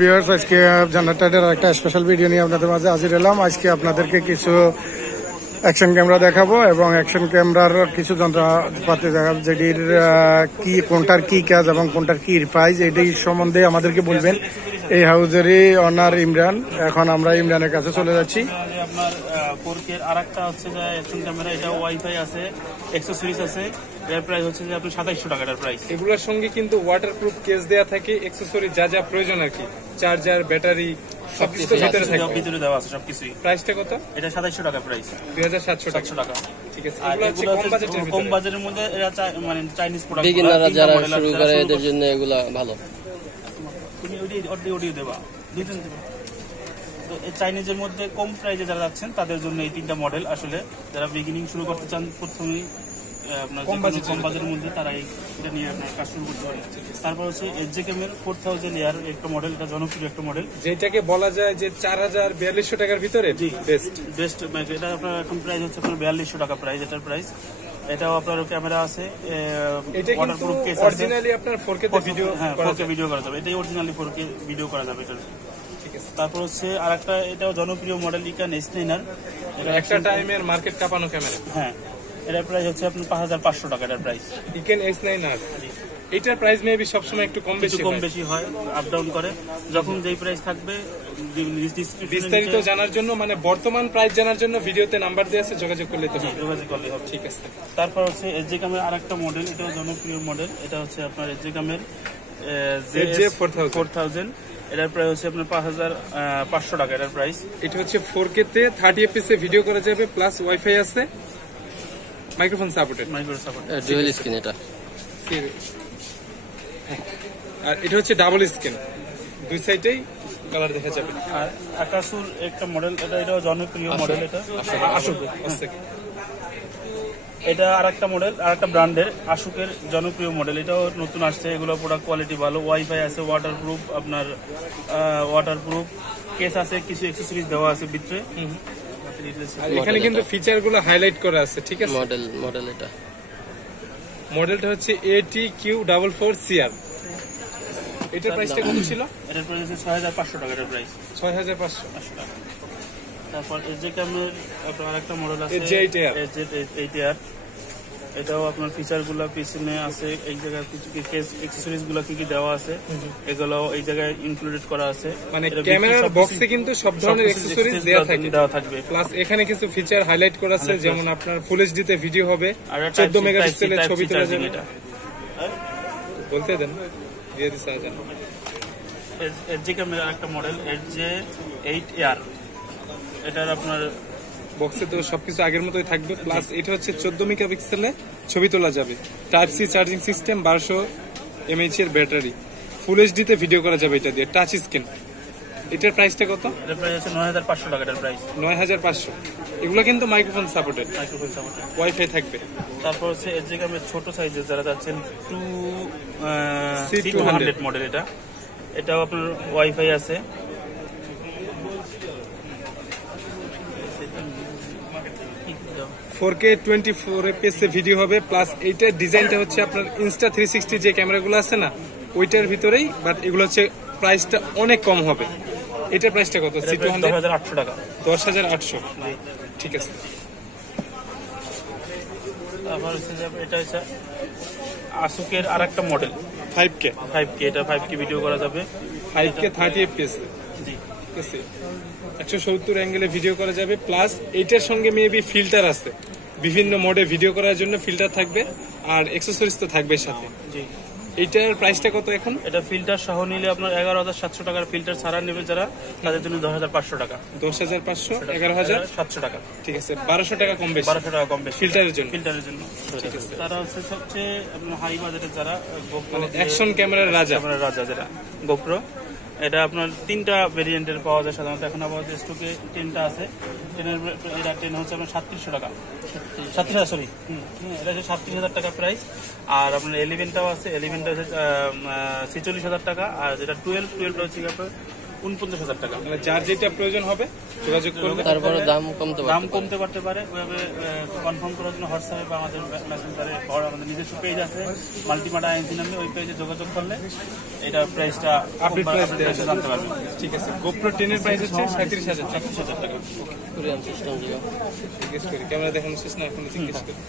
Viewers, আজকে জannattrade একটা special video নিয়ে আপনাদের মাঝে হাজির হলাম। আজকে আপনাদেরকে কিছু অ্যাকশন ক্যামেরা দেখাবো এবং অ্যাকশন ক্যামেরার কিছু যন্ত্রপাতি দেখাবো, যেটির কি কোনটার কি কাজ এবং কোনটার কি প্রাইস এটি সম্বন্ধে আমাদেরকে বলবেন এই হাউজেরই অনার ইমরান। এখন আমরা ইমরানের কাছে চলে যাচ্ছি। আপনার 4K আরেকটা হচ্ছে যে অ্যাকশন ক্যামেরা, এটা ওয়াইফাই আছে, অ্যাক্সেসরিজ আছে, এর প্রাইস হচ্ছে যে আপনার 2700 টাকা এর প্রাইস। এগুলোর সঙ্গে কিন্তু ওয়াটারপ্রুফ কেস দেয়া থাকে, অ্যাকসেসরি যা যা প্রয়োজন আর কি, চার্জার, ব্যাটারি সবকিছু ভিতরে থাকে, ভিতরে দেওয়া আছে সবকিছুই। প্রাইসটা কত? এটা 2700 টাকা প্রাইস, 2700 টাকা। ঠিক আছে, এগুলো হচ্ছে কম বাজেটের মধ্যে, এরা মানে চাইনিজ প্রোডাক্ট, বিগিনাররা যারা শুরু করে এদের জন্য এগুলা ভালো। তুমি ওডি দেবা দুই তিন দেবা। তো এই চাইনিজের মধ্যে কম প্রাইসে যারা যাচ্ছেন তাদের জন্য এই তিনটা মডেল, আসলে যারা বিগিনিং শুরু করতে চান প্রথমেই আপনার কম বাজেটের মধ্যে তারা এটা নিয়ে আপনার কাজ শুরু করতে পারে। তারপর হচ্ছে sjcam এর 4000 এর একটা মডেল, এটা জনপ্রিয় একটা মডেল, যেটাকে বলা যায় যে 4200 টাকার ভিতরে বেস্ট। এটা আপনার এখন প্রাইস হচ্ছে আপনার 4200 টাকা প্রাইস, এটার প্রাইস। এটাও আপনার ক্যামেরা আছে, ওয়াটারপ্রুফ কেস আছে, অরিজিনালি আপনার 4K তে ভিডিও, হ্যাঁ 4K ভিডিও করা যাবে, এটাই অরিজিনালি 4K ভিডিও করা যাবে এটা। ঠিক আছে, তারপর হচ্ছে আরেকটা, এটাও জনপ্রিয় মডেল, ইকান S9, এটা একটা টাইমের মার্কেট কাঁপানো ক্যামেরা। হ্যাঁ, এটার প্রাইস হচ্ছে আপনার 5500 টাকা এটার প্রাইস। ইকান S9 এটার প্রাইস মেবি সবসময় একটু কম বেশি হয়, আপ ডাউন করে। যখন যেই প্রাইস থাকবে বিস্তারিত জানার জন্য, মানে বর্তমান প্রাইস জানার জন্য ভিডিওতে নাম্বার দেওয়া আছে, যোগাযোগ করলে তো হবে। ঠিক আছে, তারপর হচ্ছে sjcam এর আরেকটা মডেল, এটাও জনপ্রিয় মডেল, এটা হচ্ছে আপনার sjcam এর JS4000, এটার প্রাইস হচ্ছে আপনার 5500 টাকা এটার প্রাইস। এটা হচ্ছে 4K তে 30 fps এ ভিডিও করা যাবে, প্লাস ওয়াইফাই আছে, মাইক্রোফোন সাপোর্টেড, ডুয়াল স্ক্রিন এটা। আর এটা হচ্ছে ডাবল স্ক্রিন, দুই সাইডেই কালার দেখা যাবে। আর আকাসুর একটা মডেল, এটাও জনপ্রিয় মডেল, এটা এটা আরেকটা মডেল, আরেকটা ব্র্যান্ডের আশুকের জনপ্রিয় মডেল, এটাও নতুন আসছে। এগুলো প্রোডাক্ট কোয়ালিটি ভালো, ওয়াইফাই আছে, ওয়াটারপ্রুফ, আপনার ওয়াটারপ্রুফ কেস আছে, কিছু অ্যাক্সেসরিজ দেওয়া আছে ভিতরে। এখানে কিন্তু ফিচার গুলো হাইলাইট করা আছে। ঠিক আছে, মডেলটা হচ্ছে ATQ44CR। এটার প্রাইসটা কত ছিল? এটার প্রাইস হচ্ছে 6500 টাকা এটার প্রাইস, 6500 টাকা। তারপর sjcam এর আপনার আরেকটা মডেল আছে, SJ8R, এটাও আপনার ফিচার গুলা পিছনে আছে, এই জায়গায় কিছু কেস অ্যাকসেসরিজ গুলা কি কি দেওয়া আছে, এগুলো এই জায়গায় ইনক্লুডেড করা আছে। মানে ক্যামেরার বক্সে কিন্তু সব ধরনের অ্যাকসেসরিজ দেওয়া থাকবে, প্লাস এখানে কিছু ফিচার হাইলাইট করা আছে, যেমন আপনার ফুল এইচডি তে ভিডিও হবে, 14 মেগাপিক্সেলের ছবি তোলা যাবে। বলতে দেন, দিয়ে দিছে আজান। sjcam এর আরেকটা মডেল SJ8R, এটার আপনার বক্সে তো সবকিছু আগের মতোই থাকবে, প্লাস এটা হচ্ছে 14 মেগাপিক্সেলে ছবি তোলা যাবে, type C charging system, 1200 mAh এর ব্যাটারি, ফুল এইচডি তে ভিডিও করা যাবে এটা দিয়ে, টাচ স্ক্রিন। এটার প্রাইসটা কত? এটার প্রাইস হচ্ছে 9500 টাকা এটার প্রাইস, 9500। এগুলো কিন্তু মাইক্রোফোন সাপোর্টেড, ওয়াইফাই থাকবে। তারপর হচ্ছে sjcam এর ছোট সাইজের যারা যাচ্ছেন C200 মডেল, এটাও আপনার ওয়াইফাই আছে, K 24 fps এ ভিডিও হবে, প্লাস এইটার ডিজাইনটা হচ্ছে আপনার Insta360 যে ক্যামেরাগুলো আছে না, ওইটার ভিতরেই, বাট এগুলো হচ্ছে প্রাইসটা অনেক কম হবে। এটার প্রাইসটা কত? C200 10800 টাকা, 10800। ঠিক আছে, তারপর হচ্ছে এটা হচ্ছে আসুকের আরেকটা মডেল 5K, এটা 5K ভিডিও করা যাবে, 5K 30 fps। জি, ঠিক আছে, 170 অ্যাঙ্গেলে ভিডিও করা যাবে, প্লাস এইটার সঙ্গে মেবি ফিল্টার আছে, বিভিন্ন মোডে ভিডিও করার জন্য ফিল্টার থাকবে, আর অ্যাকসেসরিজ তো থাকবে সাথে। জি, এইটার প্রাইসটা কত এখন? এটা ফিল্টার সহ নিলে আপনার 11700 টাকার, ফিল্টার ছাড়া নেবে যারা তাদের জন্য 10500 টাকা, 10500, 11700 টাকা। ঠিক আছে, 1200 টাকা কম বেশি, 1200 টাকা কম বেশি ফিল্টারের জন্য। ঠিক আছে, তারা হচ্ছে সবচেয়ে আপনার হাই বাজেটের যারা মানে অ্যাকশন ক্যামেরার রাজা যেটা গোপ্রো, এটা আপনার 3টা ভেরিয়েন্টের পাওয়া যায় সাধারণত, এখন আবার স্টকে 10টা আছে। এটা 10 হচ্ছে আপনার 3700 টাকা, 37,000 সরি, এটা হচ্ছে 37,000 টাকা প্রাইস। আর আপনার 11টাও আছে, 11টা হচ্ছে 46,000 টাকা, আর যেটা 12টা হচ্ছে আপনার 49,000 টাকা। মানে যার যেটা প্রয়োজন হবে যোগাযোগ করবে। তারপরে দাম কমতে পারতে পারে। ওইভাবে কনফার্ম করার জন্য হোয়াটসঅ্যাপে বা আমাদের মেসেঞ্জারে আমাদের নিজস্ব পেজ আছে মাল্টিমাটা আইএনজি নামে, ওই পেজে যোগাযোগ করলে এটা প্রাইসটা আপডেট প্রাইস জানতে পারবে। ঠিক আছে। গোপ্রো 10 এর প্রাইস হচ্ছে 37,000 টাকা। কোরিয়ান সিস্টেম জিজ্ঞেস করি, ক্যামেরা দেখানো শেষ না, এখন জিজ্ঞেস করি।